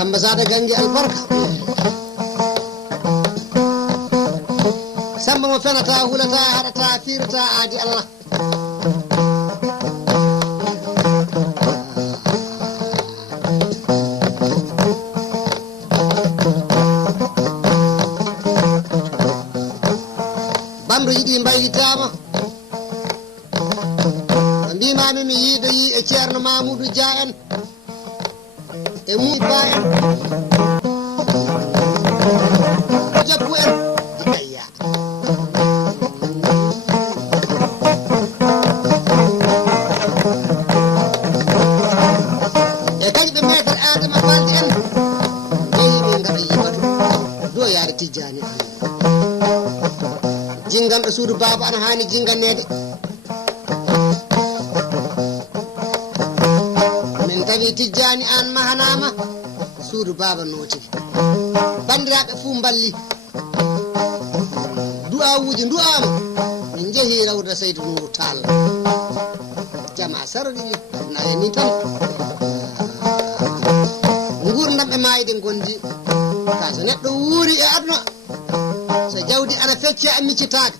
samba sada gangi albarka samba mo fenata hulata haɗata firata aadi Allah bamɗo yiɗi mbaylitama mbimami mi yiido yi e ceerno Mamoudou Dia en e Mouba en Jakku en ayya e kañƴe ɓe maître Adama Balde en jeeyi ɓe gaɗa yibatu do yaade Tijjani jinganɗo suudu baba ana hani jingannede min tawi Tijjani an mahanama suudu baba nootiki bandiraɓe fuu balli du'awuji du'ama min jeehi rawda Seydou Nourou Tall jama sarɗiɗi naye ni tan gurdam e mayde gondi ka so neɗɗo wuuri e aduna so jawdi ana fecce a miccitaka